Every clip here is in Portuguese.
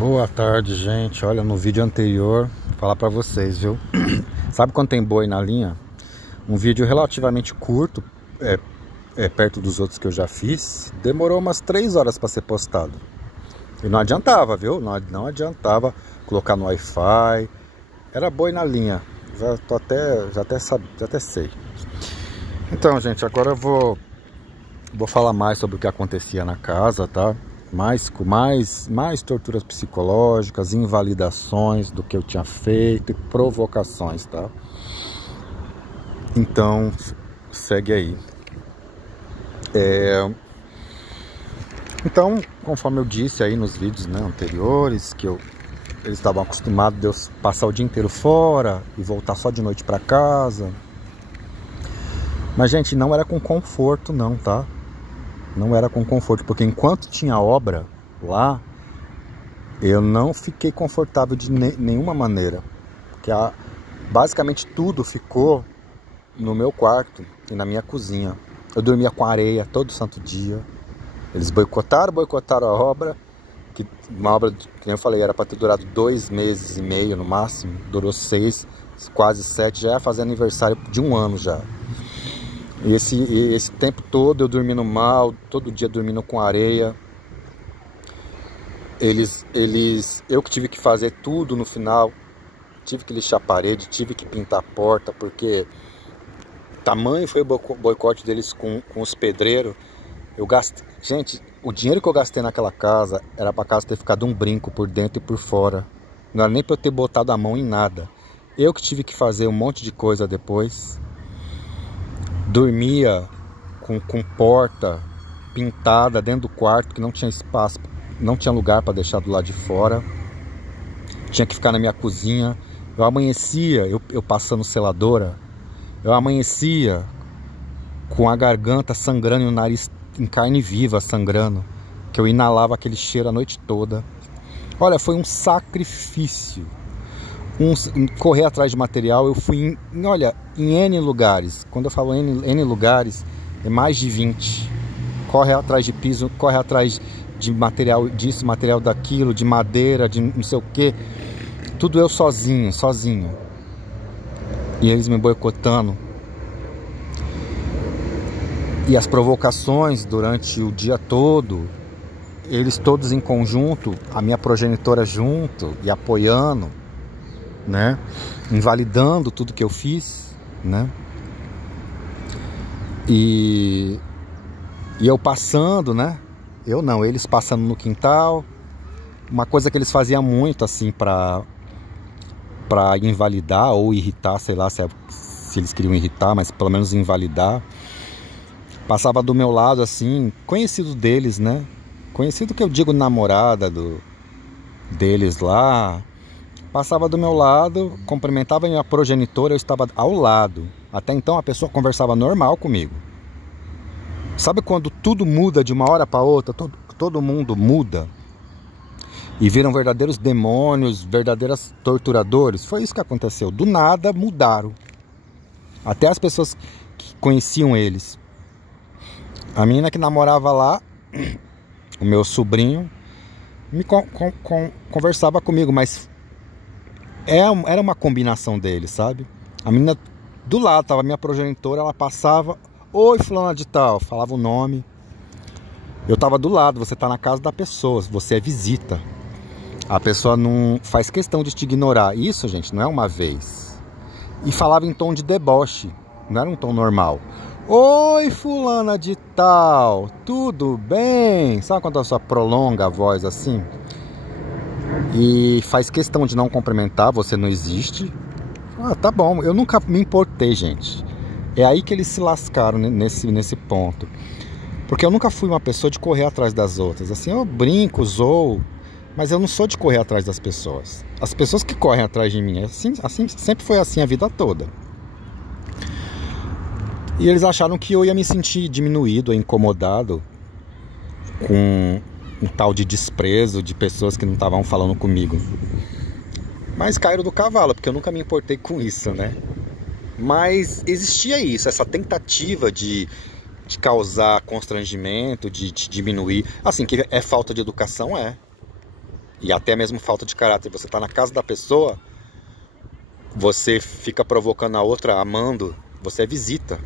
Boa tarde, gente. Olha, no vídeo anterior, vou falar pra vocês, viu? Sabe quando tem boi na linha? Um vídeo relativamente curto, perto dos outros que eu já fiz. Demorou umas 3 horas pra ser postado. E não adiantava, viu? Não adiantava colocar no Wi-Fi. Era boi na linha. Já até sei. Então, gente, agora eu vou falar mais sobre o que acontecia na casa, tá? Mais torturas psicológicas, invalidações do que eu tinha feito e provocações, tá? Então, segue aí. Então, conforme eu disse aí nos vídeos, né, anteriores, que eles estavam acostumados de eu passar o dia inteiro fora e voltar só de noite para casa. Mas, gente, não era com conforto não, tá? Não era com conforto, porque enquanto tinha obra lá, eu não fiquei confortável de nenhuma maneira. Porque basicamente tudo ficou no meu quarto e na minha cozinha. Eu dormia com areia todo santo dia. Eles boicotaram a obra, que uma obra, como eu falei, era para ter durado 2 meses e meio no máximo. Durou 6, quase 7, já ia fazer aniversário de 1 ano já. E esse tempo todo eu dormindo mal, todo dia dormindo com areia. Eu que tive que fazer tudo no final. Tive que lixar a parede, tive que pintar a porta, porque tamanho foi o boicote deles com os pedreiros. Eu gastei, gente, o dinheiro que eu gastei naquela casa era pra casa ter ficado um brinco por dentro e por fora. Não era nem pra eu ter botado a mão em nada. Eu que tive que fazer um monte de coisa depois. Dormia com porta pintada dentro do quarto, que não tinha espaço, não tinha lugar para deixar do lado de fora. Tinha que ficar na minha cozinha. Eu amanhecia, eu passando seladora. Eu amanhecia com a garganta sangrando e o nariz em carne viva sangrando, que eu inalava aquele cheiro a noite toda. Olha, foi um sacrifício. Correr atrás de material, eu fui em N lugares. Quando eu falo N lugares, é mais de 20. Corre atrás de piso, corre atrás de material disso, material daquilo, de madeira, de não sei o que. Tudo eu sozinho. E eles me boicotando. E as provocações durante o dia todo, eles todos em conjunto, a minha progenitora junto e apoiando, né? Invalidando tudo que eu fiz, né? E eu passando, né? Eu não, eles passando no quintal. Uma coisa que eles faziam muito assim pra invalidar ou irritar, sei lá se eles queriam irritar, mas pelo menos invalidar. Passava do meu lado assim, conhecido deles, né? Conhecido que eu digo namorada deles lá. Passava do meu lado, cumprimentava a minha progenitora, eu estava ao lado. Até então a pessoa conversava normal comigo. Sabe quando tudo muda de uma hora para outra? Todo mundo muda. E viram verdadeiros demônios, verdadeiros torturadores? Foi isso que aconteceu. Do nada mudaram. Até as pessoas que conheciam eles. A menina que namorava lá, o meu sobrinho, conversava comigo, mas era uma combinação deles, sabe? A menina do lado, tava a minha progenitora, ela passava, oi fulana de tal, falava o nome. Eu tava do lado, você tá na casa da pessoa, você é visita. A pessoa não faz questão de te ignorar. Isso, gente, não é uma vez. E falava em tom de deboche, não era um tom normal. Oi fulana de tal, tudo bem? Sabe quando a pessoa prolonga a voz assim? E faz questão de não cumprimentar, você não existe. Ah, tá bom, eu nunca me importei, gente. É aí que eles se lascaram nesse ponto. Porque eu nunca fui uma pessoa de correr atrás das outras. Assim, eu brinco, zoo, mas eu não sou de correr atrás das pessoas. As pessoas que correm atrás de mim, assim sempre foi assim a vida toda. E eles acharam que eu ia me sentir diminuído, incomodado com um tal de desprezo de pessoas que não estavam falando comigo. Mas caíram do cavalo, porque eu nunca me importei com isso, né? Mas existia isso, essa tentativa de causar constrangimento, de diminuir. Assim, que é falta de educação, é. E até mesmo falta de caráter. Você tá na casa da pessoa, você fica provocando a outra, amando, você é visita.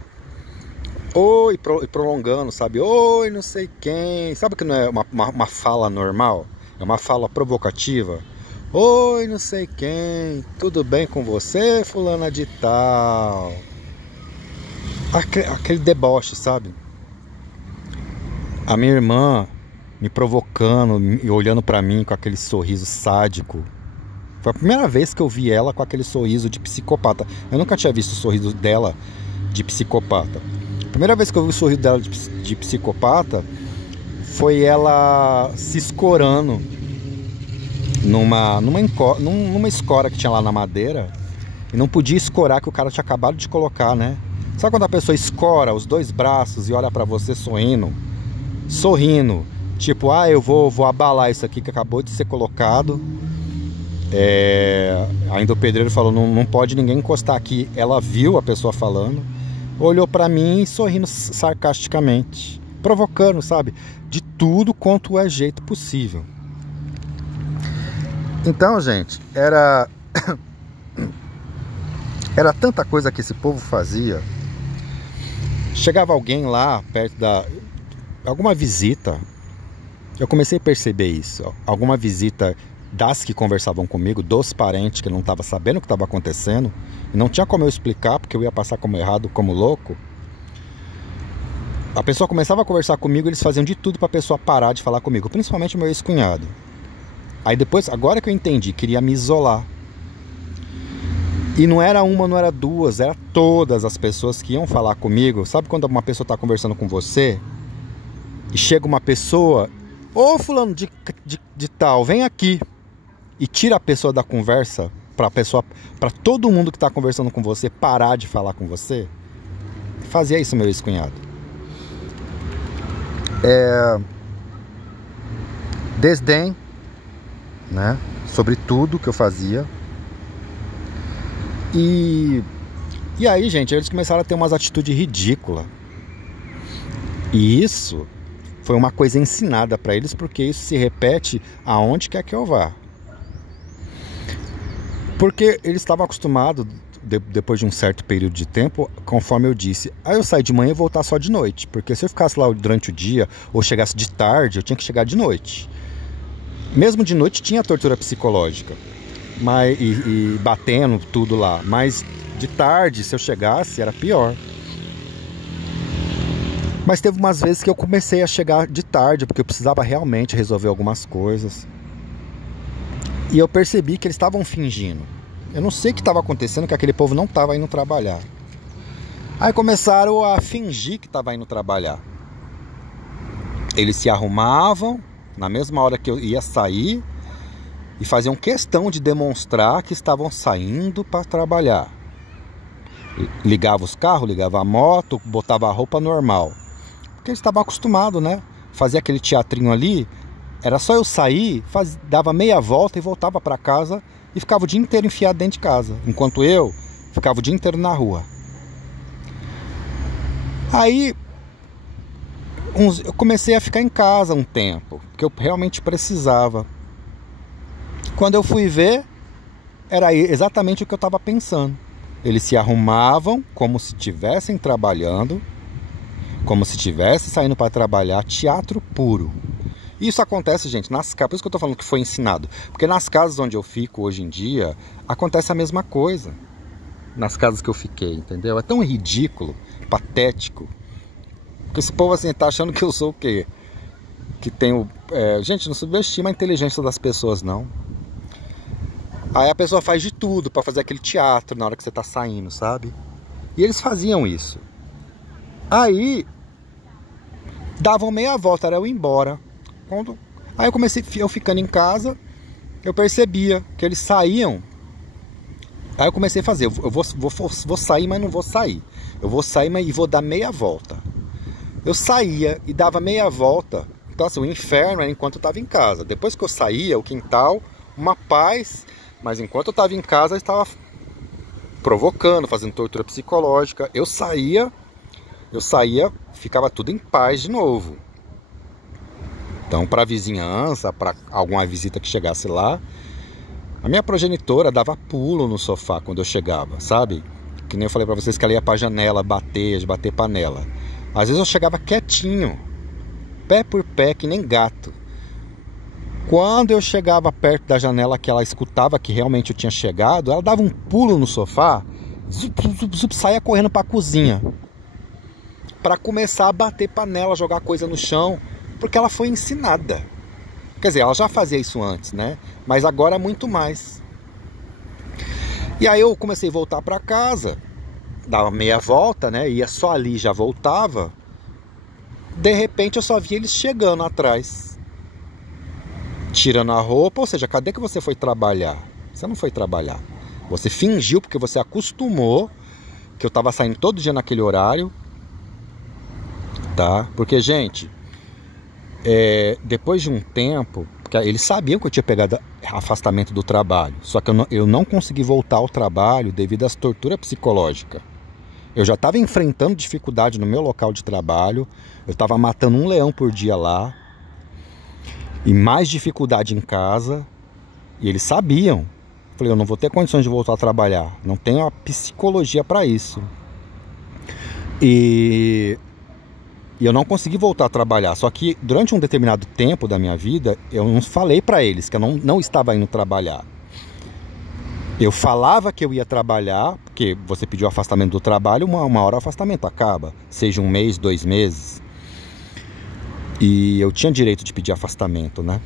Oi, prolongando, sabe? Oi, não sei quem. Sabe que não é uma fala normal? É uma fala provocativa. Oi, não sei quem. Tudo bem com você, fulana de tal? Aquele deboche, sabe? A minha irmã me provocando e olhando pra mim com aquele sorriso sádico. Foi a primeira vez que eu vi ela com aquele sorriso de psicopata. Eu nunca tinha visto o sorriso dela de psicopata. A primeira vez que eu vi o sorriso dela de psicopata foi ela se escorando numa escora que tinha lá na madeira. E não podia escorar, que o cara tinha acabado de colocar, né? Sabe quando a pessoa escora os dois braços e olha pra você sorrindo? Sorrindo. Tipo, eu vou abalar isso aqui que acabou de ser colocado. Ainda o pedreiro falou, não pode ninguém encostar aqui. Ela viu a pessoa falando, olhou pra mim sorrindo sarcasticamente, provocando, sabe? De tudo quanto é jeito possível. Então, gente, era tanta coisa que esse povo fazia. Chegava alguém lá perto alguma visita. Eu comecei a perceber isso. Alguma visita das que conversavam comigo, dos parentes que não estavam sabendo o que estava acontecendo, e não tinha como eu explicar, porque eu ia passar como errado, como louco. A pessoa começava a conversar comigo, eles faziam de tudo para a pessoa parar de falar comigo, principalmente o meu ex-cunhado. Aí depois, agora que eu entendi, queria me isolar. E não era uma, não era duas, era todas as pessoas que iam falar comigo. Sabe quando uma pessoa está conversando com você e chega uma pessoa, ô fulano de tal, vem aqui, e tira a pessoa da conversa para todo mundo que está conversando com você parar de falar com você? Fazia isso meu ex-cunhado. Desdém, né, sobre tudo que eu fazia. E aí, gente, eles começaram a ter umas atitudes ridículas. E isso foi uma coisa ensinada para eles, porque isso se repete aonde quer que eu vá. Porque eles estavam acostumados, depois de um certo período de tempo, conforme eu disse, eu sair de manhã e voltar só de noite. Porque se eu ficasse lá durante o dia, ou chegasse de tarde, eu tinha que chegar de noite. Mesmo de noite tinha tortura psicológica, e batendo tudo lá. Mas de tarde, se eu chegasse, era pior. Mas teve umas vezes que eu comecei a chegar de tarde, porque eu precisava realmente resolver algumas coisas. E eu percebi que eles estavam fingindo. Eu não sei o que estava acontecendo, que aquele povo não estava indo trabalhar. Aí começaram a fingir que estava indo trabalhar. Eles se arrumavam na mesma hora que eu ia sair e faziam questão de demonstrar que estavam saindo para trabalhar. Ligava os carros, ligava a moto, botava a roupa normal. Porque eles estavam acostumados, né? Fazia aquele teatrinho ali. Era só eu sair, dava meia volta e voltava para casa e ficava o dia inteiro enfiado dentro de casa, enquanto eu ficava o dia inteiro na rua. Aí eu comecei a ficar em casa um tempo, porque eu realmente precisava. Quando eu fui ver, era exatamente o que eu estava pensando. Eles se arrumavam como se estivessem trabalhando, como se estivessem saindo para trabalhar, teatro puro. Isso acontece, gente, nas casas. Por isso que eu tô falando que foi ensinado. Porque nas casas onde eu fico hoje em dia, acontece a mesma coisa. Nas casas que eu fiquei, entendeu? É tão ridículo, patético. Porque esse povo assim tá achando que eu sou o quê? Que tenho... gente, não subestima a inteligência das pessoas, não. Aí a pessoa faz de tudo pra fazer aquele teatro na hora que você tá saindo, sabe? E eles faziam isso. Aí davam meia volta, era eu ir embora. Aí eu ficando em casa, eu percebia que eles saíam. Aí eu comecei a fazer, eu vou sair, mas não vou sair. Eu vou sair, mas vou dar meia volta. Eu saía e dava meia volta. Então assim, o inferno era enquanto eu estava em casa. Depois que eu saía, o quintal, uma paz. Mas enquanto eu estava em casa, eu estava provocando, fazendo tortura psicológica. Eu saía, ficava tudo em paz de novo. Então, para a vizinhança, para alguma visita que chegasse lá, a minha progenitora dava pulo no sofá quando eu chegava, sabe? Que nem eu falei para vocês que ela ia para a janela bater panela. Às vezes eu chegava quietinho, pé por pé, que nem gato. Quando eu chegava perto da janela que ela escutava que realmente eu tinha chegado, ela dava um pulo no sofá, saía correndo para a cozinha, para começar a bater panela, jogar coisa no chão, porque ela foi ensinada. Quer dizer, ela já fazia isso antes, né? Mas agora muito mais. E aí eu comecei a voltar para casa, dava meia volta, né? Ia só ali, já voltava. De repente eu só via eles chegando atrás, tirando a roupa. Ou seja, cadê que você foi trabalhar? Você não foi trabalhar. Você fingiu porque você acostumou que eu tava saindo todo dia naquele horário, tá? Porque, gente, depois de um tempo, porque eles sabiam que eu tinha pegado afastamento do trabalho, só que eu não consegui voltar ao trabalho devido às torturas psicológicas. Eu já estava enfrentando dificuldade no meu local de trabalho, eu estava matando um leão por dia lá, e mais dificuldade em casa, e eles sabiam. Falei, eu não vou ter condições de voltar a trabalhar, não tenho a psicologia para isso. E eu não consegui voltar a trabalhar. Só que durante um determinado tempo da minha vida, eu não falei para eles que eu não estava indo trabalhar. Eu falava que eu ia trabalhar, porque você pediu afastamento do trabalho, uma hora o afastamento acaba, seja 1 mês, 2 meses. E eu tinha direito de pedir afastamento, né?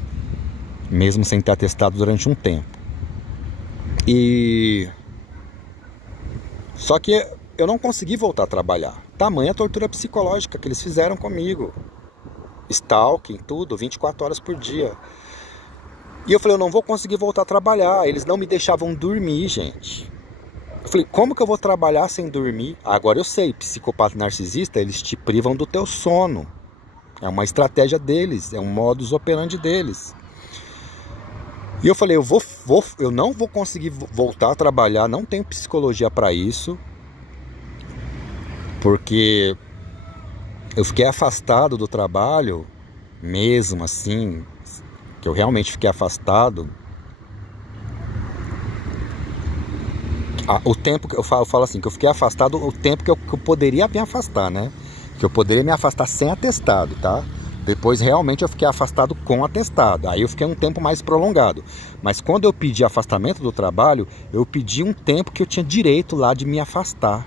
Mesmo sem ter atestado durante um tempo. Só que eu não consegui voltar a trabalhar. Tamanha tortura psicológica que eles fizeram comigo. Stalking, tudo, 24 horas por dia. E eu falei, eu não vou conseguir voltar a trabalhar. Eles não me deixavam dormir, gente. Eu falei, como que eu vou trabalhar sem dormir? Agora eu sei, psicopata narcisista, eles te privam do teu sono. É uma estratégia deles, é um modus operandi deles. E eu falei, eu não vou conseguir voltar a trabalhar, não tenho psicologia para isso. Porque eu fiquei afastado do trabalho, mesmo assim, que eu realmente fiquei afastado. O tempo que eu falo assim, que eu fiquei afastado, o tempo que eu poderia me afastar, né? Que eu poderia me afastar sem atestado, tá? Depois realmente eu fiquei afastado com atestado. Aí eu fiquei um tempo mais prolongado. Mas quando eu pedi afastamento do trabalho, eu pedi um tempo que eu tinha direito lá de me afastar.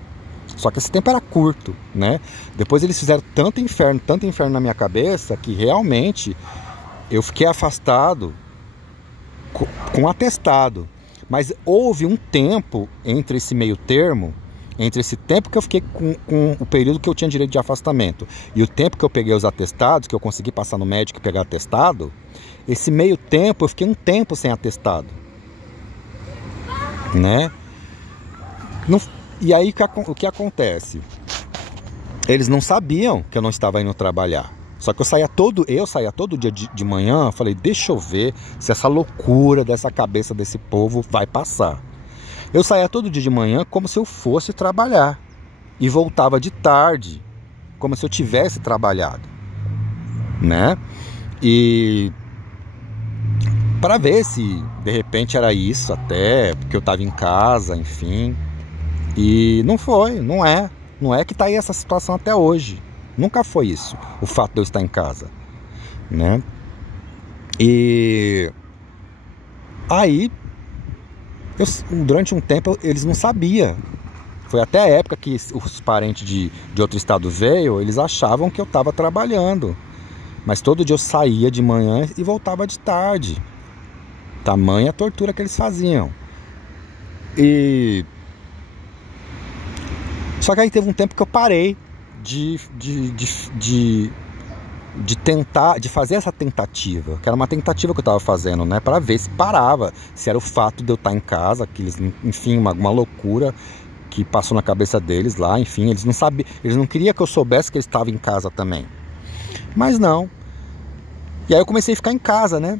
Só que esse tempo era curto, né? Depois eles fizeram tanto inferno na minha cabeça, que realmente eu fiquei afastado com atestado. Mas houve um tempo entre esse meio termo, entre esse tempo que eu fiquei com o período que eu tinha direito de afastamento e o tempo que eu peguei os atestados, que eu consegui passar no médico e pegar atestado, esse meio tempo eu fiquei um tempo sem atestado, né? E aí o que acontece? Eles não sabiam que eu não estava indo trabalhar. Só que eu saía todo dia de manhã, falei, deixa eu ver se essa loucura dessa cabeça desse povo vai passar. Eu saía todo dia de manhã como se eu fosse trabalhar. E voltava de tarde, como se eu tivesse trabalhado, né? E para ver se de repente era isso até, porque eu estava em casa, enfim. E não foi, não é que tá aí essa situação até hoje. Nunca foi isso, o fato de eu estar em casa, né? E aí, durante um tempo, eles não sabiam. Foi até a época que os parentes de outro estado veio, eles achavam que eu estava trabalhando. Mas todo dia eu saía de manhã e voltava de tarde. Tamanha tortura que eles faziam. Só que aí teve um tempo que eu parei de tentar, de fazer essa tentativa, que era uma tentativa que eu estava fazendo, né, para ver se parava, se era o fato de eu estar em casa, que eles, enfim, uma loucura que passou na cabeça deles lá, enfim, eles não sabiam, eles não queriam que eu soubesse que eles estavam em casa também, mas não. E aí eu comecei a ficar em casa, né,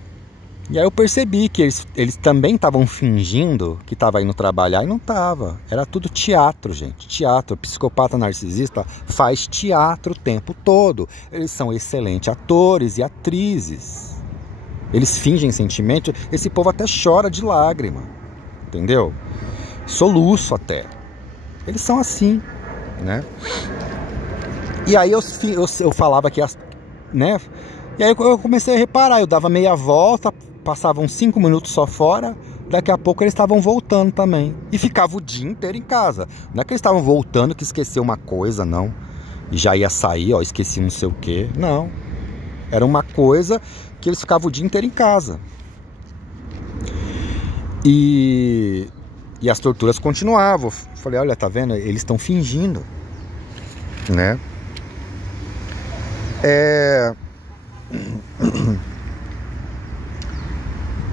E aí eu percebi que eles também estavam fingindo que estava indo trabalhar e não estava. Era tudo teatro, gente. Teatro. O psicopata narcisista faz teatro o tempo todo. Eles são excelentes atores e atrizes. Eles fingem sentimento. Esse povo até chora de lágrima. Entendeu? Soluço até. Eles são assim, né? E aí eu falava que né? E aí eu comecei a reparar. Eu dava meia volta, passavam 5 minutos só fora, daqui a pouco eles estavam voltando também. E ficava o dia inteiro em casa. Não é que eles estavam voltando que esqueceu uma coisa, não. E já ia sair, ó, esqueci não sei o quê. Não. Era uma coisa que eles ficavam o dia inteiro em casa. E as torturas continuavam. Falei, olha, tá vendo? Eles estão fingindo, né?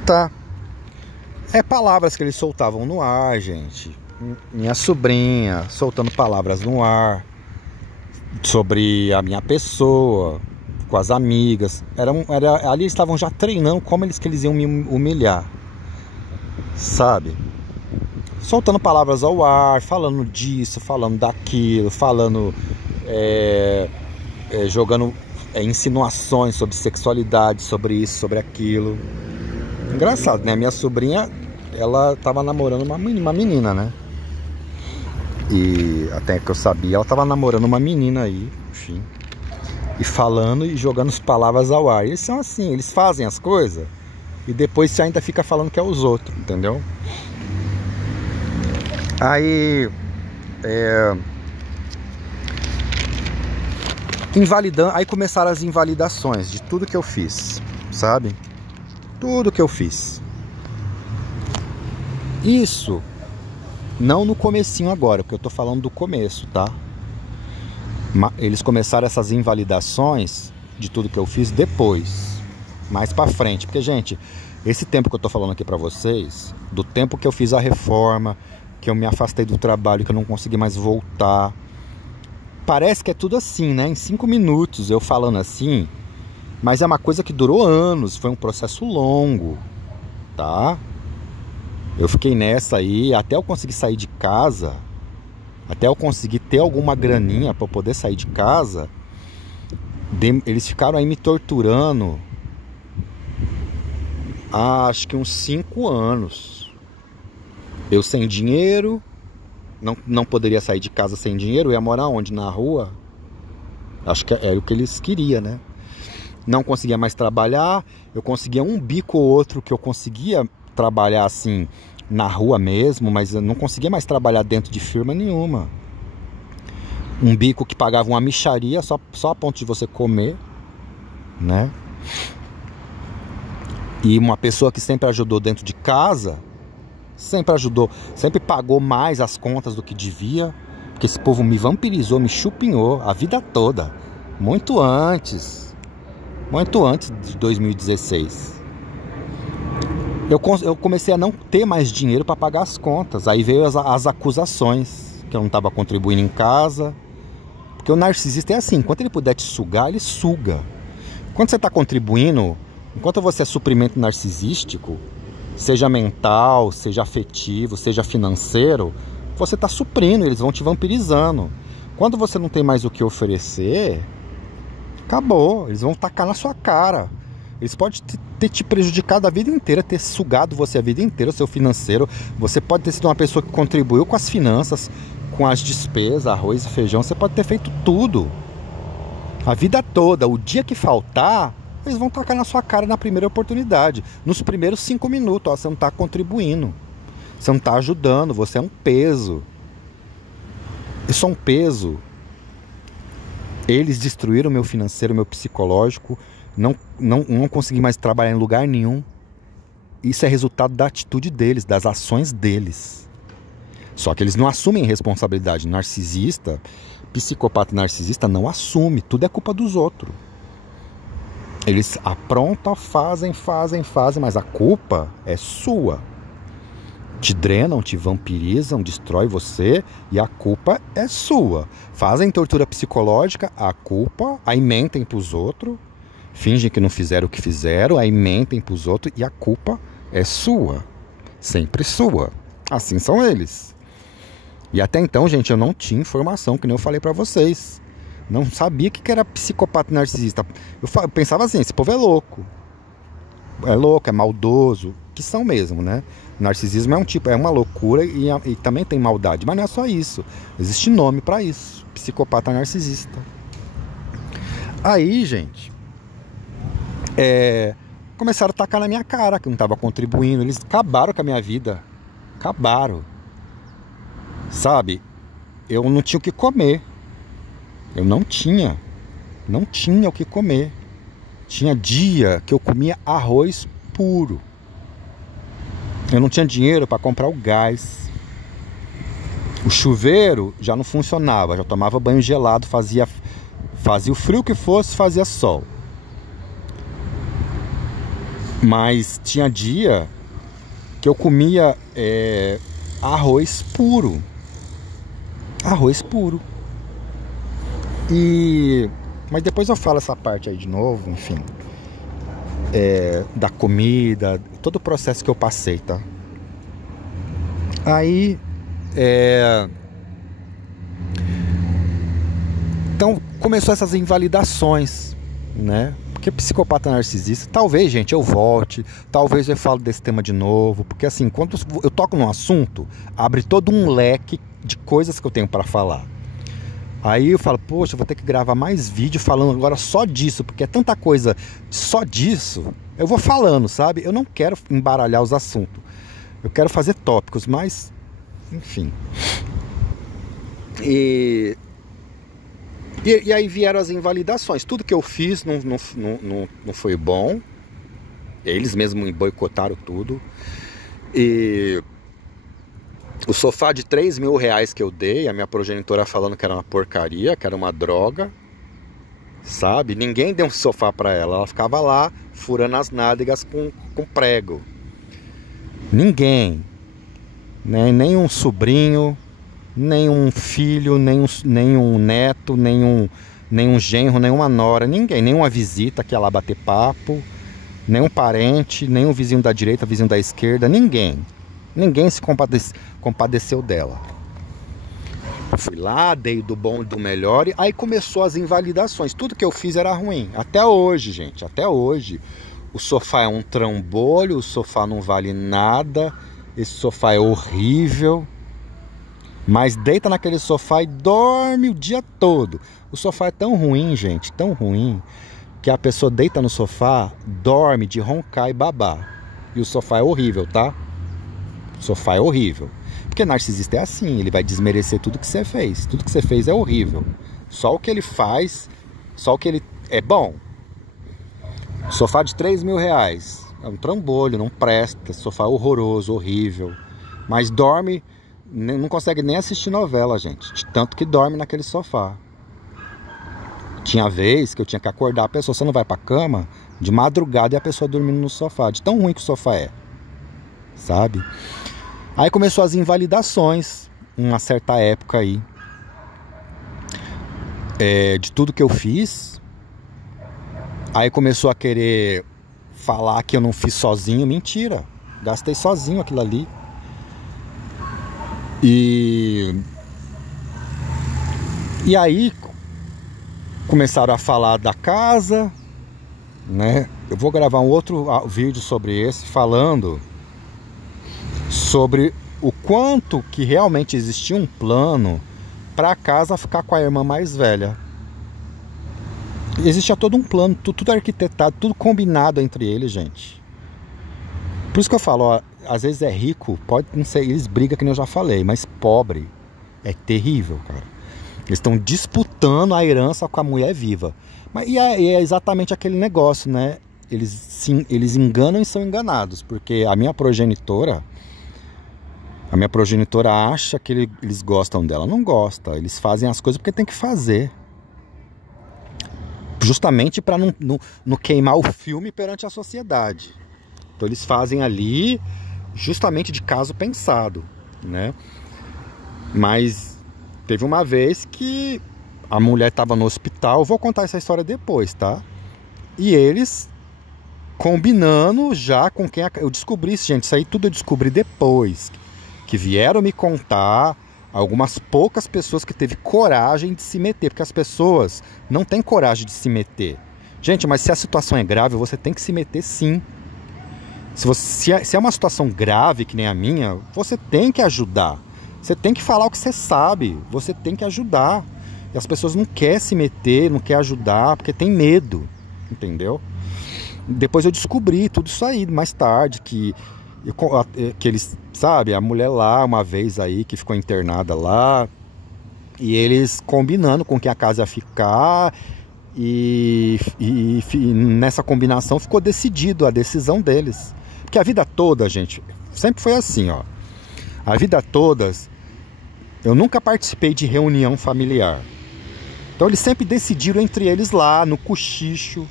Tá. Palavras que eles soltavam no ar, gente. Minha sobrinha soltando palavras no ar sobre a minha pessoa, com as amigas. Ali eles estavam já treinando como que eles iam me humilhar, sabe? Soltando palavras ao ar, falando disso, falando daquilo, falando, jogando insinuações sobre sexualidade, sobre isso, sobre aquilo. Engraçado, né? Minha sobrinha, ela tava namorando uma menina, né? E até que eu sabia, ela tava namorando uma menina aí, enfim. E falando e jogando as palavras ao ar. Eles são assim, eles fazem as coisas e depois você ainda fica falando que é os outros, entendeu? Aí invalidando, aí começaram as invalidações de tudo que eu fiz, sabe? Tudo que eu fiz. Isso não no comecinho agora, porque eu tô falando do começo, tá? Eles começaram essas invalidações de tudo que eu fiz depois, mais pra frente, porque, gente, esse tempo que eu tô falando aqui pra vocês, do tempo que eu fiz a reforma, que eu me afastei do trabalho, que eu não consegui mais voltar, parece que é tudo assim, né? Em 5 minutos eu falando assim, mas é uma coisa que durou anos, foi um processo longo, tá? Eu fiquei nessa aí, até eu conseguir sair de casa, até eu conseguir ter alguma graninha para poder sair de casa, eles ficaram aí me torturando há acho que uns 5 anos. Eu sem dinheiro, não poderia sair de casa sem dinheiro, eu ia morar onde? Na rua? Acho que era o que eles queriam, né? Não conseguia mais trabalhar, eu conseguia um bico ou outro que eu conseguia trabalhar assim na rua mesmo, mas eu não conseguia mais trabalhar dentro de firma nenhuma. Um bico que pagava uma mixaria só a ponto de você comer, né? E uma pessoa que sempre ajudou dentro de casa, sempre ajudou, sempre pagou mais as contas do que devia, porque esse povo me vampirizou, me chupinhou a vida toda, muito antes de 2016. Eu comecei a não ter mais dinheiro para pagar as contas. Aí veio as acusações que eu não estava contribuindo em casa. Porque o narcisista é assim, enquanto ele puder te sugar, ele suga. Quando você está contribuindo, enquanto você é suprimento narcisístico, seja mental, seja afetivo, seja financeiro, você está suprindo, eles vão te vampirizando. Quando você não tem mais o que oferecer, acabou, eles vão tacar na sua cara. Eles podem ter te prejudicado a vida inteira, ter sugado você a vida inteira, o seu financeiro. Você pode ter sido uma pessoa que contribuiu com as finanças, com as despesas, arroz e feijão. Você pode ter feito tudo. A vida toda. O dia que faltar, eles vão tacar na sua cara na primeira oportunidade. Nos primeiros 5 minutos. Ó, você não está contribuindo. Você não está ajudando. Você é um peso. Eu sou um peso. Eles destruíram o meu financeiro, o meu psicológico. Não consegui mais trabalhar em lugar nenhum. Isso é resultado da atitude deles, das ações deles. Só que eles não assumem responsabilidade. Narcisista, psicopata narcisista não assume. Tudo é culpa dos outros. Eles aprontam, fazem, mas a culpa é sua. Te drenam, te vampirizam, destrói você e a culpa é sua. Fazem tortura psicológica, a culpa, aí mentem pros outros. fingem que não fizeram o que fizeram, aí mentem pros outros e a culpa é sua, sempre sua. Assim são eles. E até então, gente, eu não tinha informação, que nem eu falei pra vocês. Não sabia que era psicopata narcisista. Eu pensava assim, esse povo é louco. É louco, é maldoso, que são mesmo, né? Narcisismo é um tipo, é uma loucura e também tem maldade, mas não é só isso. Existe nome pra isso, psicopata narcisista. Aí, gente, começaram a tacar na minha cara que eu não estava contribuindo. Eles acabaram com a minha vida. Acabaram. Sabe? Eu não tinha o que comer. Eu não tinha o que comer. Tinha dia que eu comia arroz puro. Eu não tinha dinheiro para comprar o gás. O chuveiro já não funcionava. Já tomava banho gelado, fazia o frio que fosse, fazia sol. Mas tinha dia que eu comia arroz puro. Arroz puro. Mas depois eu falo essa parte aí de novo, enfim. Da comida, todo o processo que eu passei, tá? Aí, então começou essas invalidações, né? Porque psicopata narcisista, talvez, gente, eu volte, talvez eu falo desse tema de novo, porque assim, quando eu toco num assunto, abre todo um leque de coisas que eu tenho para falar. Aí eu falo, poxa, eu vou ter que gravar mais vídeo falando agora só disso, porque é tanta coisa só disso. Eu vou falando, sabe? Eu não quero embaralhar os assuntos. Eu quero fazer tópicos, mas, enfim. E aí vieram as invalidações. Tudo que eu fiz não foi bom. Eles mesmos boicotaram tudo. E o sofá de 3 mil reais que eu dei, a minha progenitora falando que era uma porcaria, que era uma droga, sabe? Ninguém deu um sofá pra ela. Ela ficava lá furando as nádegas com prego. Ninguém, né? Nem um sobrinho, nem um filho, nem um neto, nem um genro, nem uma nora, ninguém, nem uma visita que ia lá bater papo, nem um parente, nem um vizinho da direita, vizinho da esquerda, ninguém se compadeceu dela. Fui lá, dei do bom e do melhor, e aí começou as invalidações. Tudo que eu fiz era ruim, até hoje, gente, até hoje. O sofá é um trambolho, o sofá não vale nada, esse sofá é horrível. Mas deita naquele sofá e dorme o dia todo. O sofá é tão ruim, gente, tão ruim, que a pessoa deita no sofá, dorme de roncar e babar. E o sofá é horrível, tá? O sofá é horrível. Porque narcisista é assim, ele vai desmerecer tudo que você fez. Tudo que você fez é horrível. Só o que ele faz, só o que ele é bom. Sofá de 3 mil reais. É um trambolho, não presta. Sofá horroroso, horrível. Mas dorme... Não consegue nem assistir novela, gente. De tanto que dorme naquele sofá. Tinha vez que eu tinha que acordar a pessoa. Você não vai pra cama de madrugada e a pessoa dormindo no sofá. De tão ruim que o sofá é. Sabe? Aí começou as invalidações. Uma certa época aí. De tudo que eu fiz. Aí começou a querer falar que eu não fiz sozinho. Mentira. Gastei sozinho aquilo ali. E aí começaram a falar da casa, né? Eu vou gravar um outro vídeo sobre esse, falando sobre o quanto que realmente existia um plano para a casa ficar com a irmã mais velha. Existia todo um plano, tudo arquitetado, tudo combinado entre eles, gente. Por isso que eu falo, ó, às vezes é rico, pode não ser, eles brigam que nem eu já falei, mas pobre é terrível, cara. Eles estão disputando a herança com a mulher viva. E é exatamente aquele negócio, né? Eles enganam e são enganados, porque a minha progenitora acha que eles gostam dela. Não gosta, eles fazem as coisas porque tem que fazer. Justamente para não queimar o filme perante a sociedade. Então eles fazem ali justamente de caso pensado, né? Mas teve uma vez que a mulher estava no hospital. Vou contar essa história depois, tá? E eles combinando já com quem... Eu descobri isso, gente, isso aí tudo eu descobri depois. Que vieram me contar algumas poucas pessoas que teve coragem de se meter. Porque as pessoas não têm coragem de se meter. Gente, mas se a situação é grave, você tem que se meter sim. Se é uma situação grave, que nem a minha, você tem que ajudar. Você tem que falar o que você sabe. Você tem que ajudar. E as pessoas não querem se meter, não querem ajudar, porque tem medo. Entendeu? Depois eu descobri tudo isso aí, mais tarde, que eles, sabe, a mulher lá, uma vez aí, que ficou internada lá, e eles combinando com quem a casa ia ficar, e nessa combinação ficou decidido a decisão deles. Porque a vida toda, gente, sempre foi assim, ó. A vida toda, eu nunca participei de reunião familiar. Então eles sempre decidiram entre eles lá, no cochicho,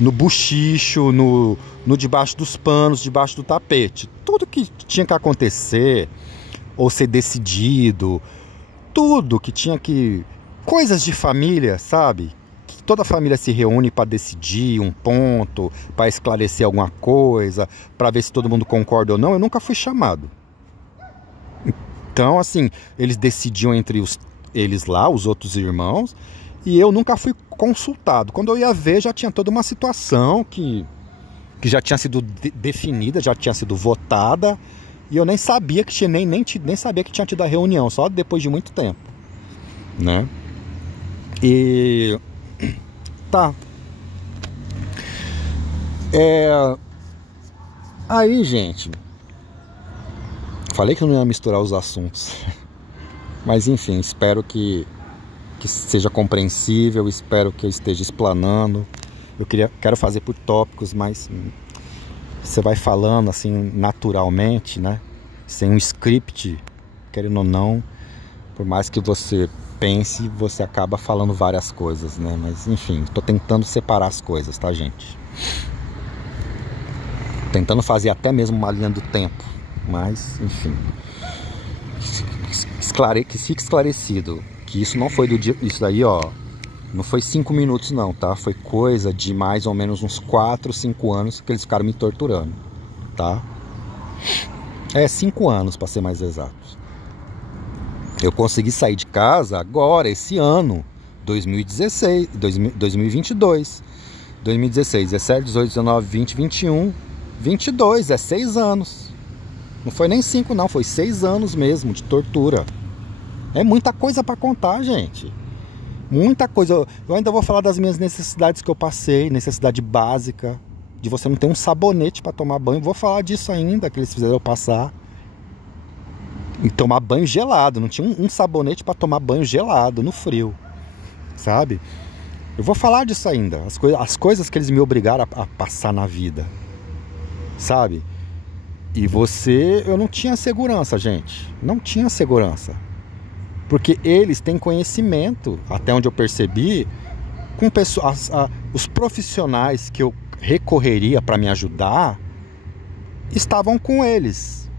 no buchicho, no debaixo dos panos, debaixo do tapete. Tudo que tinha que acontecer, ou ser decidido, tudo que tinha que... Coisas de família, sabe? Que toda a família se reúne para decidir um ponto, para esclarecer alguma coisa, para ver se todo mundo concorda ou não. Eu nunca fui chamado. Então, assim, eles decidiam entre eles lá, os outros irmãos, e eu nunca fui consultado. Quando eu ia ver, já tinha toda uma situação que já tinha sido definida, já tinha sido votada, e eu nem sabia que tinha, nem sabia que tinha tido a reunião, só depois de muito tempo, né? E tá. Aí, gente, falei que eu não ia misturar os assuntos. Mas enfim, espero que seja compreensível, espero que eu esteja explanando. Quero fazer por tópicos, mas você vai falando assim naturalmente, né? Sem um script, querendo ou não. Por mais que você pense, você acaba falando várias coisas, né? Mas enfim, tô tentando separar as coisas, tá, gente? Tentando fazer até mesmo uma linha do tempo. Mas, enfim, que fique esclarecido que isso não foi do dia, isso daí, ó, não foi 5 minutos não, tá? Foi coisa de mais ou menos uns 4, 5 anos que eles ficaram me torturando, tá? 5 anos para ser mais exato. Eu consegui sair de casa agora, esse ano, 2016, 2022, 2016, 17, 18, 19, 20, 21, 22, 6 anos. Não foi nem 5 não, foi 6 anos mesmo de tortura. É muita coisa para contar, gente. Muita coisa. Eu ainda vou falar das minhas necessidades que eu passei, necessidade básica, de você não ter um sabonete para tomar banho. Vou falar disso ainda, que eles fizeram eu passar. E tomar banho gelado, não tinha um sabonete para tomar banho gelado, no frio, sabe? Eu vou falar disso ainda, as coisas que eles me obrigaram a passar na vida, sabe? E eu não tinha segurança, gente. Não tinha segurança. Porque eles têm conhecimento, até onde eu percebi, com pessoas, os profissionais que eu recorreria para me ajudar, estavam com eles.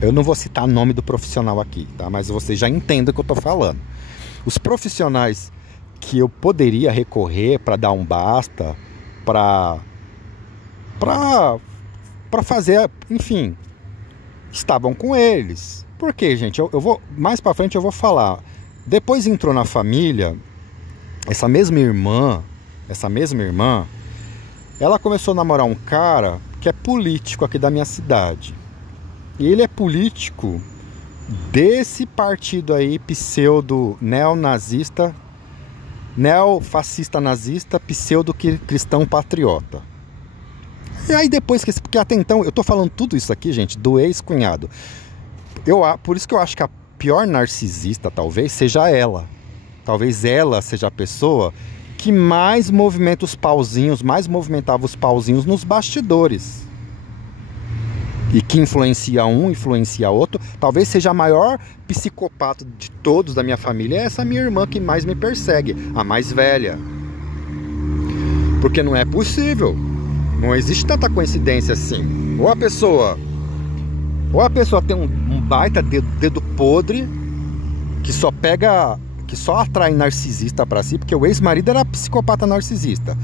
Eu não vou citar o nome do profissional aqui, tá? Mas vocês já entendem o que eu estou falando. Os profissionais que eu poderia recorrer para dar um basta, para fazer, enfim, estavam com eles. Por quê, gente? Eu vou mais para frente eu vou falar. Depois entrou na família essa mesma irmã, ela começou a namorar um cara que é político aqui da minha cidade. E ele é político desse partido aí pseudo neonazista, neofascista nazista, pseudo cristão patriota. E aí depois porque até então eu tô falando tudo isso aqui, gente, do ex-cunhado. Por isso que eu acho que a pior narcisista talvez seja ela. Talvez ela seja a pessoa que mais movimenta os pauzinhos, mais movimentava os pauzinhos nos bastidores. E que influencia um, influencia outro. Talvez seja a maior psicopata de todos da minha família. É essa minha irmã que mais me persegue, a mais velha. Porque não é possível. Não existe tanta coincidência assim. Ou a pessoa tem um baita dedo podre que só atrai narcisista pra si, porque o ex-marido era psicopata narcisista.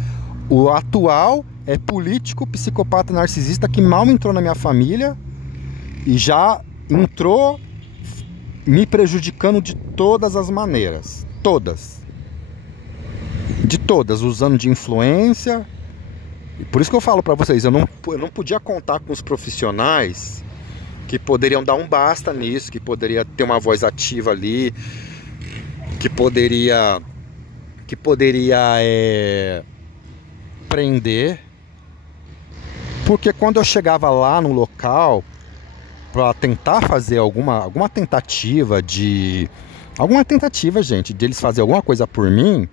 O atual é político, psicopata, narcisista que mal entrou na minha família e já entrou me prejudicando de todas as maneiras. Todas. De todas, usando de influência. E por isso que eu falo pra vocês, eu não podia contar com os profissionais que poderiam dar um basta nisso, que poderia ter uma voz ativa ali, que poderia prender. Porque quando eu chegava lá no local para tentar fazer alguma tentativa gente, de eles fazer alguma coisa por mim,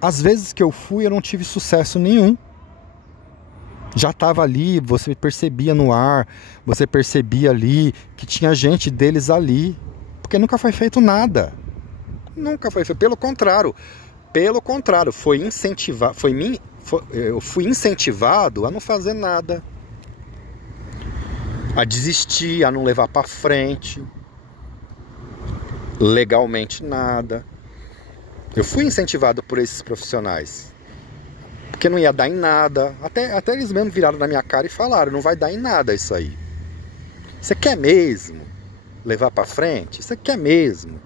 às vezes que eu fui eu não tive sucesso nenhum. Já estava ali, você percebia no ar, você percebia ali que tinha gente deles ali, porque nunca foi feito nada. Nunca foi feito, pelo contrário, eu fui incentivado a não fazer nada, a desistir, a não levar para frente legalmente nada. Eu fui incentivado por esses profissionais, porque não ia dar em nada. Até eles mesmos viraram na minha cara e falaram: não vai dar em nada isso aí. Você quer mesmo levar para frente? Você quer mesmo?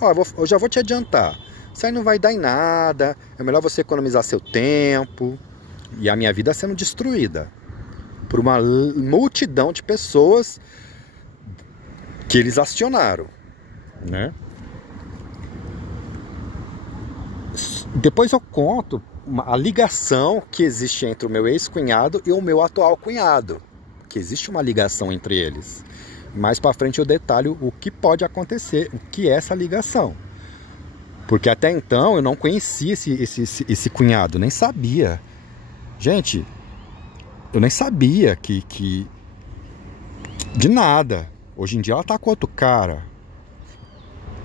Ó, eu já vou te adiantar. Isso aí não vai dar em nada. É melhor você economizar seu tempo. E a minha vida sendo destruída por uma multidão de pessoas que eles acionaram, né? Depois eu conto a ligação que existe entre o meu ex-cunhado e o meu atual cunhado, que existe uma ligação entre eles. Mais para frente eu detalho o que pode acontecer, o que é essa ligação, porque até então eu não conhecia esse cunhado, nem sabia. Gente, eu nem sabia que de nada. Hoje em dia ela tá com outro cara.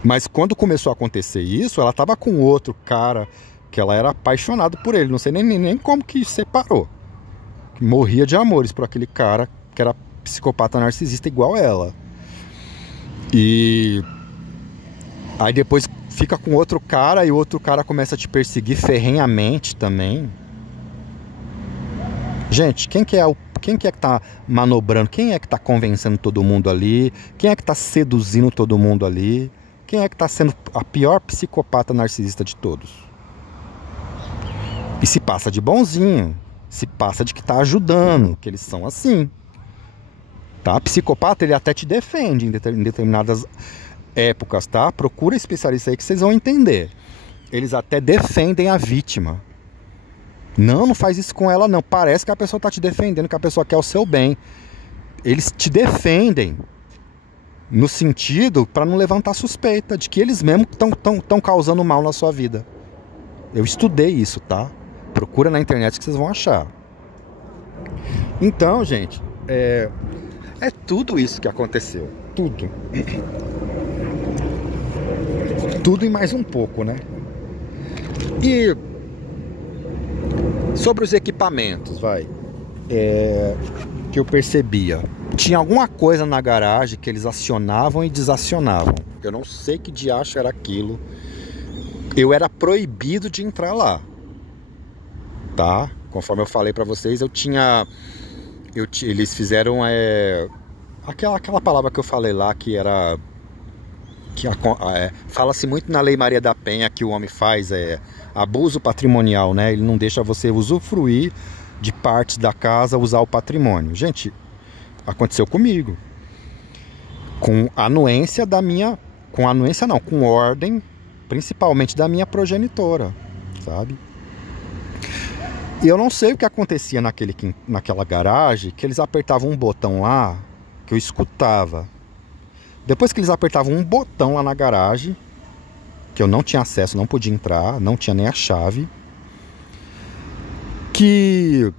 Mas quando começou a acontecer isso, ela tava com outro cara que ela era apaixonada por ele. Não sei nem como que separou. Morria de amores por aquele cara que era psicopata narcisista igual ela. E aí depois fica com outro cara e o outro cara começa a te perseguir ferrenhamente também. Gente, quem que é que tá manobrando? Quem é que tá convencendo todo mundo ali? Quem é que tá seduzindo todo mundo ali? Quem é que tá sendo a pior psicopata narcisista de todos? E se passa de bonzinho, se passa de que tá ajudando, que eles são assim. Tá? Psicopata, ele até te defende em determinadas épocas, tá? Procura especialista aí que vocês vão entender. Eles até defendem a vítima. Não faz isso com ela não. Parece que a pessoa tá te defendendo, que a pessoa quer o seu bem. Eles te defendem no sentido para não levantar suspeita de que eles mesmos estão causando mal na sua vida. Eu estudei isso, tá? Procura na internet que vocês vão achar. Então, gente, é tudo isso que aconteceu. Tudo. Tudo e mais um pouco, né? E sobre os equipamentos, que eu percebia. Tinha alguma coisa na garagem que eles acionavam e desacionavam. Eu não sei que diacho era aquilo. Eu era proibido de entrar lá. Tá? Conforme eu falei pra vocês, eles fizeram aquela palavra que eu falei lá, que era... fala-se muito na Lei Maria da Penha que o homem faz, abuso patrimonial, né? Ele não deixa você usufruir de partes da casa, usar o patrimônio. Gente, aconteceu comigo. Com anuência da minha... Com anuência não, com ordem, principalmente da minha progenitora, sabe? E eu não sei o que acontecia naquela garagem, que eles apertavam um botão lá, que eu escutava. Depois que eles apertavam um botão lá na garagem, que eu não tinha acesso, não podia entrar, não tinha nem a chave, que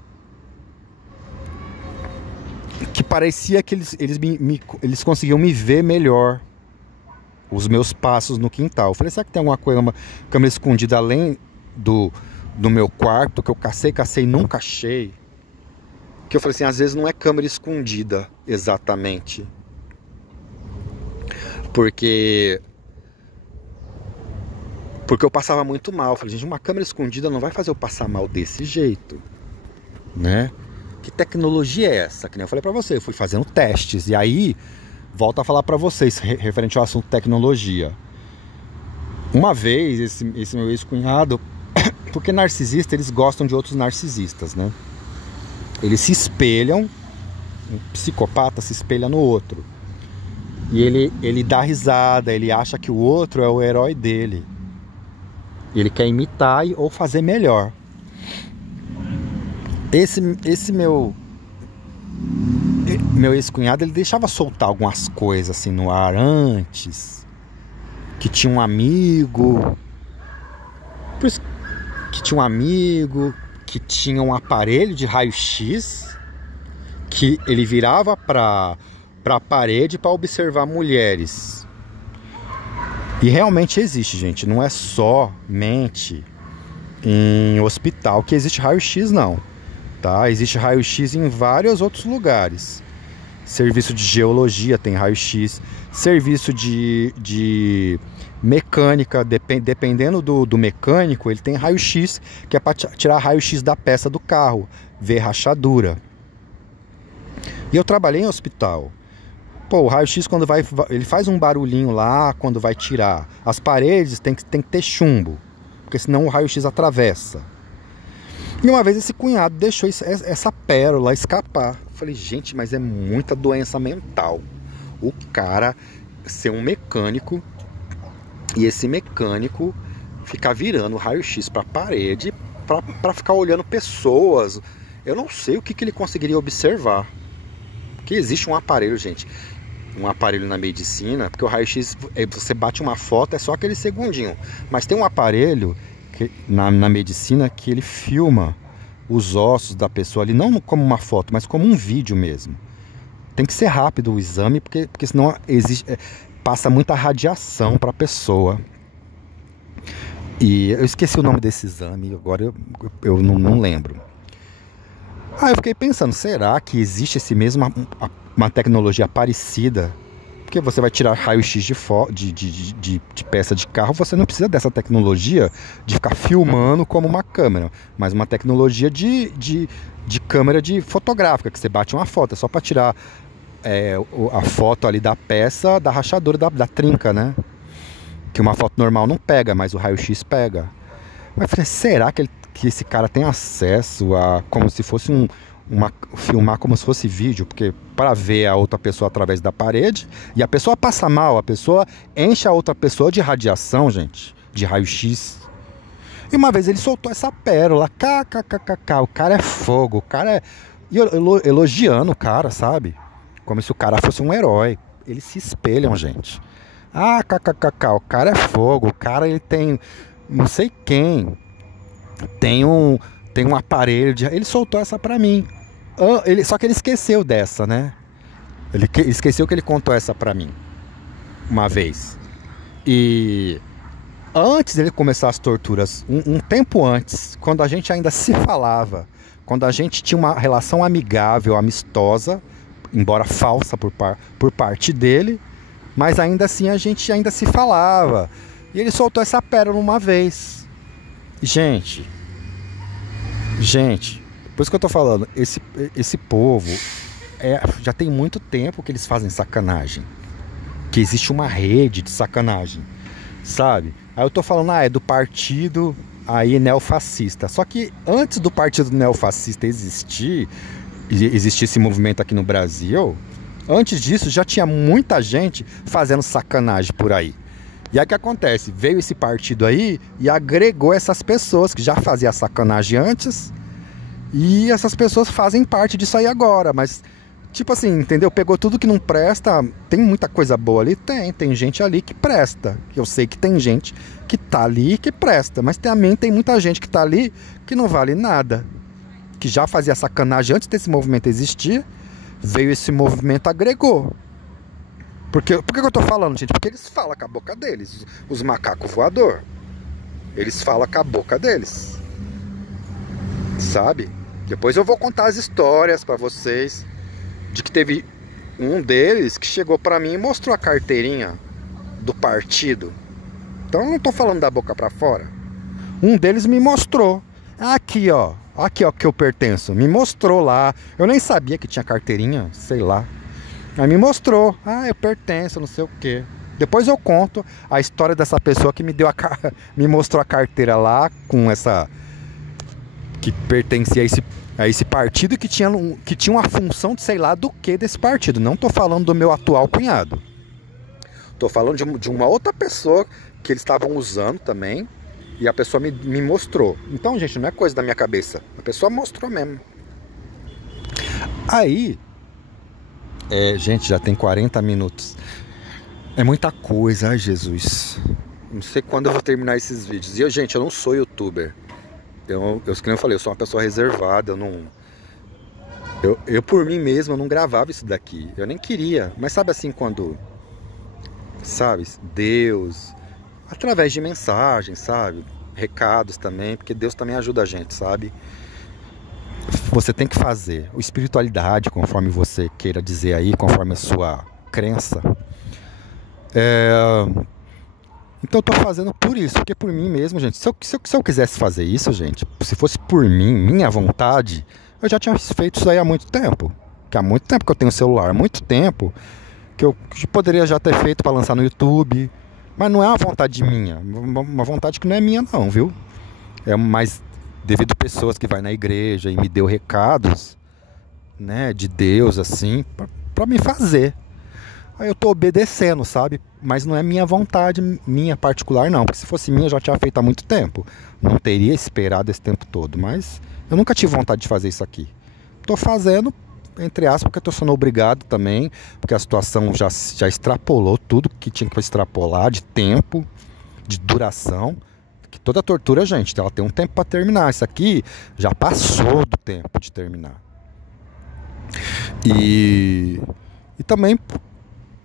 parecia que eles conseguiam me ver melhor, os meus passos no quintal. Eu falei, será que tem alguma coisa, uma câmera escondida além do meu quarto, que eu cacei e nunca achei? Que eu falei assim, às vezes não é câmera escondida exatamente, porque Porque eu passava muito mal. Eu falei, gente, uma câmera escondida não vai fazer eu passar mal desse jeito, né? Que tecnologia é essa? Que nem eu falei pra você, eu fui fazendo testes. E aí, volto a falar pra vocês, referente ao assunto tecnologia. Uma vez, esse meu ex-cunhado, porque narcisista, eles gostam de outros narcisistas, né? Eles se espelham, um psicopata se espelha no outro. E ele dá risada, ele acha que o outro é o herói dele. Ele quer imitar ou fazer melhor. Esse meu ex-cunhado, ele deixava soltar algumas coisas assim no ar antes. Que tinha um amigo. Por isso que tinha um amigo que tinha um aparelho de raio-x que ele virava para a parede para observar mulheres. E realmente existe, gente. Não é somente em hospital que existe raio-x, não. Tá? Existe raio-x em vários outros lugares. Serviço de geologia tem raio-x. Serviço de mecânica, dependendo do mecânico, ele tem raio-x, que é para tirar raio-x da peça do carro, ver rachadura. E eu trabalhei em hospital. Pô, o raio-x, quando ele faz um barulhinho lá quando vai tirar. As paredes tem que ter chumbo, porque senão o raio-x atravessa. E uma vez esse cunhado deixou essa pérola escapar. Eu falei, gente, mas é muita doença mental. O cara ser um mecânico e esse mecânico ficar virando o raio-x para a parede para ficar olhando pessoas. Eu não sei o que ele conseguiria observar. Porque existe um aparelho, gente. Um aparelho na medicina, porque o raio-x, você bate uma foto, é só aquele segundinho. Mas tem um aparelho na medicina que ele filma os ossos da pessoa ali, não como uma foto, mas como um vídeo mesmo. Tem que ser rápido o exame, porque senão passa muita radiação para a pessoa. E eu esqueci o nome desse exame, agora eu não lembro. Aí eu fiquei pensando, será que existe uma tecnologia parecida? Porque você vai tirar raio-x de peça de carro, você não precisa dessa tecnologia de ficar filmando como uma câmera, mas uma tecnologia de câmera fotográfica, que você bate uma foto, é só para tirar a foto ali da peça, da rachadura, da trinca, né? Que uma foto normal não pega, mas o raio-x pega. Mas eu falei, será que esse cara tem acesso a como se fosse filmar como se fosse vídeo, porque para ver a outra pessoa através da parede, e a pessoa passa mal, a pessoa enche a outra pessoa de radiação, gente, de raio-x. E uma vez ele soltou essa pérola, o cara é fogo, o cara é... E eu elogiando o cara, sabe? Como se o cara fosse um herói. Eles se espelham, gente. O cara é fogo, o cara ele tem não sei quem, tem um aparelho de... Ele soltou essa pra mim. Só que ele esqueceu dessa, né? Ele esqueceu que ele contou essa pra mim uma vez. E antes dele começar as torturas, um tempo antes, quando a gente ainda se falava, quando a gente tinha uma relação amigável, amistosa, embora falsa por parte dele, mas ainda assim a gente ainda se falava. E ele soltou essa pérola uma vez. Gente, por isso que eu tô falando, esse povo já tem muito tempo que eles fazem sacanagem, que existe uma rede de sacanagem, sabe? Aí eu tô falando, é do partido aí neofascista. Só que antes do partido neofascista existir esse movimento aqui no Brasil, antes disso já tinha muita gente fazendo sacanagem por aí. E aí o que acontece? Veio esse partido aí e agregou essas pessoas que já faziam sacanagem antes. E essas pessoas fazem parte disso aí agora. Mas, tipo assim, entendeu? Pegou tudo que não presta. Tem muita coisa boa ali? Tem gente ali que presta. Eu sei que tem gente que tá ali que presta. Mas também tem muita gente que tá ali que não vale nada. Que já fazia sacanagem antes desse movimento existir. Veio esse movimento, agregou. Por que eu tô falando, gente? Porque eles falam com a boca deles. Os macacos voador. Eles falam com a boca deles. Sabe? Depois eu vou contar as histórias pra vocês. De que teve um deles que chegou pra mim e mostrou a carteirinha do partido. Então eu não tô falando da boca pra fora. Um deles me mostrou. Aqui, ó. Aqui, ó, que eu pertenço. Me mostrou lá. Eu nem sabia que tinha carteirinha, sei lá. Aí me mostrou. Ah, eu pertenço, não sei o quê. Depois eu conto a história dessa pessoa que me deu me mostrou a carteira lá com essa... que pertencia a esse partido que tinha uma função de sei lá do que desse partido. Não tô falando do meu atual cunhado. Tô falando de uma outra pessoa que eles estavam usando também. E a pessoa me mostrou. Então, gente, não é coisa da minha cabeça. A pessoa mostrou mesmo. Aí... gente, já tem 40 minutos. É muita coisa, ai Jesus. Não sei quando eu vou terminar esses vídeos. E, gente, eu não sou youtuber. Como eu falei, eu sou uma pessoa reservada. Eu por mim mesmo, eu não gravava isso daqui. Eu nem queria. Mas sabe assim, quando... sabe, Deus... através de mensagens, sabe? Recados também, porque Deus também ajuda a gente, sabe? Você tem que fazer. O espiritualidade, conforme você queira dizer aí, conforme a sua crença. Então eu tô fazendo por isso, porque por mim mesmo, gente. Se eu quisesse fazer isso, gente, se fosse por mim, minha vontade, eu já tinha feito isso aí há muito tempo. Que há muito tempo que eu tenho celular, há muito tempo que eu poderia já ter feito para lançar no YouTube. Mas não é uma vontade minha, uma vontade que não é minha não, viu? É mais devido a pessoas que vai na igreja e me deu recados, né, de Deus, assim, pra me fazer. Aí eu tô obedecendo, sabe? Mas não é minha vontade, minha particular não, porque se fosse minha eu já tinha feito há muito tempo. Não teria esperado esse tempo todo, mas eu nunca tive vontade de fazer isso aqui. Tô fazendo... entre aspas, porque eu tô sendo obrigado também, porque a situação já extrapolou tudo que tinha que extrapolar, de tempo, de duração, que toda tortura, gente, ela tem um tempo para terminar. Isso aqui já passou do tempo de terminar. E também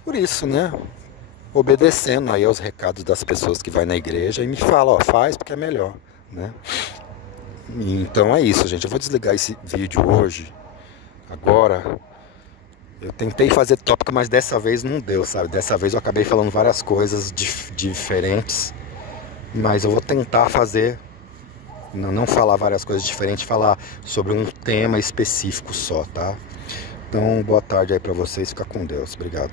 por isso, né, obedecendo aí aos recados das pessoas que vai na igreja e me falam, ó, faz porque é melhor, né. Então é isso, gente, eu vou desligar esse vídeo hoje. Agora, eu tentei fazer tópico, mas dessa vez não deu, sabe? Dessa vez eu acabei falando várias coisas diferentes. Mas eu vou tentar fazer, não falar várias coisas diferentes, falar sobre um tema específico só, tá? Então, boa tarde aí pra vocês, fica com Deus. Obrigado.